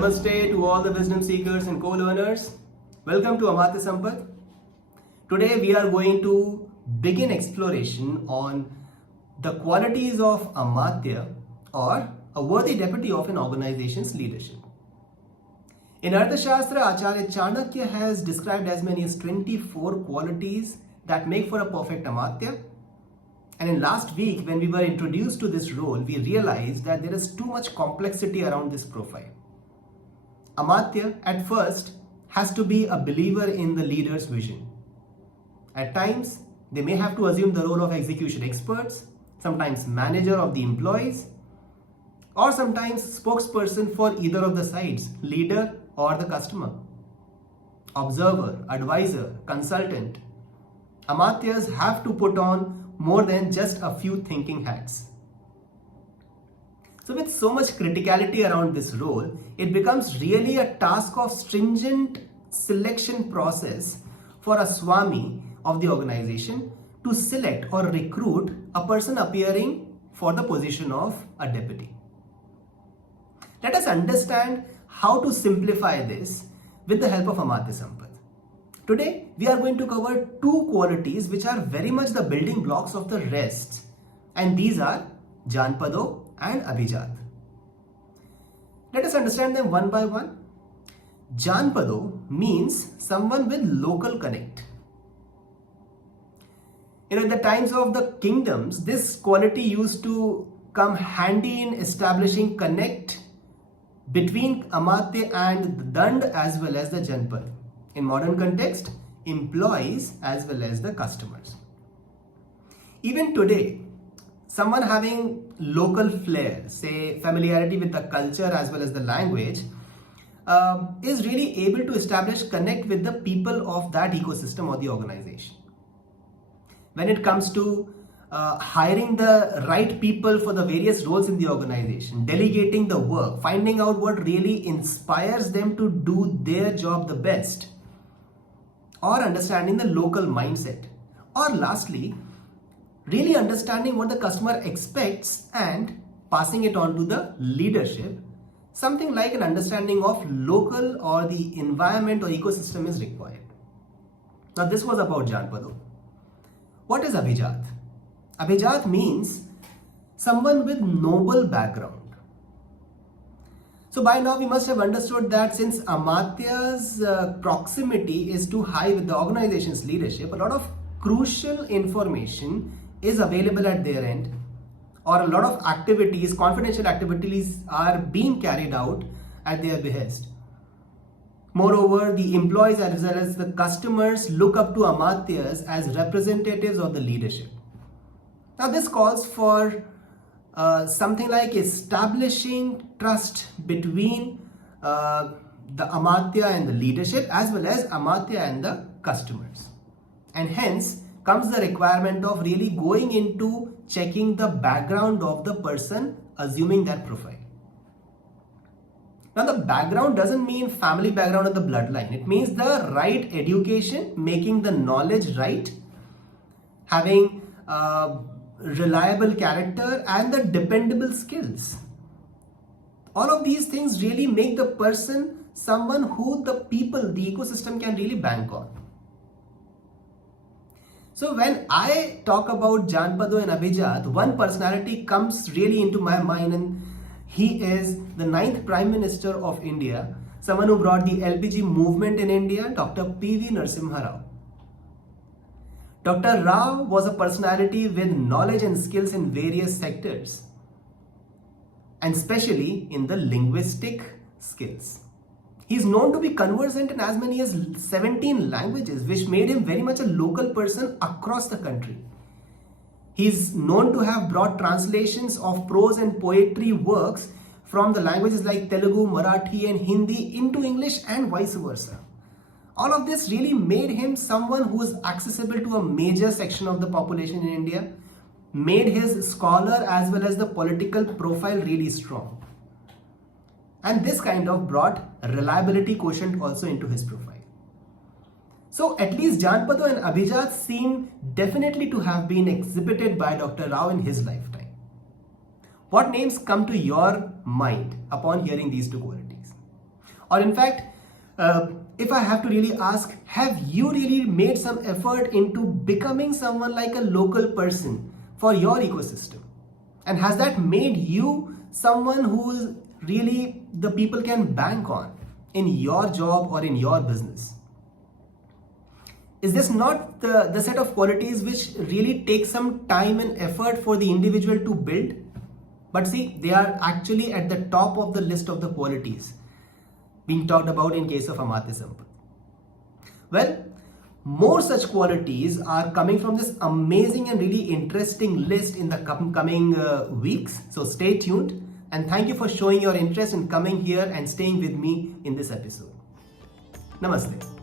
Namaste to all the wisdom seekers and co-learners. Welcome to Amatya Sampat. Today we are going to begin exploration on the qualities of Amatya or a worthy deputy of an organization's leadership. In Arthashastra, Acharya Chanakya has described as many as 24 qualities that make for a perfect Amatya. And in last week, when we were introduced to this role, we realized that there is too much complexity around this profile. Amatya, at first, has to be a believer in the leader's vision. At times, they may have to assume the role of execution experts, sometimes manager of the employees, or sometimes spokesperson for either of the sides, leader or the customer. Observer, advisor, consultant. Amatyas have to put on more than just a few thinking hats. So with so much criticality around this role, it becomes really a task of stringent selection process for a Swami of the organization to select or recruit a person appearing for the position of a deputy. Let us understand how to simplify this with the help of Amatya Sampat. Today, we are going to cover two qualities which are very much the building blocks of the rest, and these are Jaanpado and Abhijaat. Let us understand them one by one. Jaanpado means someone with local connect. In the times of the kingdoms, this quality used to come handy in establishing connect between Amatya and the Dand as well as the Janpad. In modern context, employees as well as the customers. Even today, someone having local flair, say familiarity with the culture as well as the language, is really able to establish connect with the people of that ecosystem or the organization. When it comes to hiring the right people for the various roles in the organization, delegating the work, finding out what really inspires them to do their job the best, or understanding the local mindset, or lastly, really understanding what the customer expects and passing it on to the leadership, something like an understanding of local or the environment or ecosystem is required. Now this was about Jaanpado. What is Abhijaat? Abhijaat means someone with noble background. So by now we must have understood that since Amatya's proximity is too high with the organization's leadership, a lot of crucial information is available at their end, or a lot of activities, confidential activities are being carried out at their behest. Moreover, the employees as well as the customers look up to Amatyas as representatives of the leadership. Now this calls for something like establishing trust between the Amatya and the leadership as well as Amatya and the customers. And hence comes the requirement of really going into checking the background of the person assuming that profile. Now the background doesn't mean family background or the bloodline. It means the right education, making the knowledge right, having reliable character and the dependable skills. All of these things really make the person someone who the people, the ecosystem can really bank on. So when I talk about Jaanpado and Abhijaat, one personality comes really into my mind, and he is the 9th Prime Minister of India, someone who brought the LPG movement in India, Dr. P.V. Narasimha Rao. Dr. Rao was a personality with knowledge and skills in various sectors, and especially in the linguistic skills. He is known to be conversant in as many as 17 languages, which made him very much a local person across the country. He is known to have brought translations of prose and poetry works from the languages like Telugu, Marathi and Hindi into English and vice versa. All of this really made him someone who is accessible to a major section of the population in India, made his scholar as well as the political profile really strong. And this kind of brought reliability quotient also into his profile. So at least Jaanpado and Abhijaat seem definitely to have been exhibited by Dr. Rao in his lifetime. What names come to your mind upon hearing these two qualities? Or in fact, if I have to really ask, have you really made some effort into becoming someone like a local person for your ecosystem? And has that made you someone who is really the people can bank on in your job or in your business? Is this not the set of qualities which really take some time and effort for the individual to build? But see, they are actually at the top of the list of the qualities being talked about in case of Amatya Sampat. Well, more such qualities are coming from this amazing and really interesting list in the coming weeks. So stay tuned, and thank you for showing your interest in coming here and staying with me in this episode. Namaste.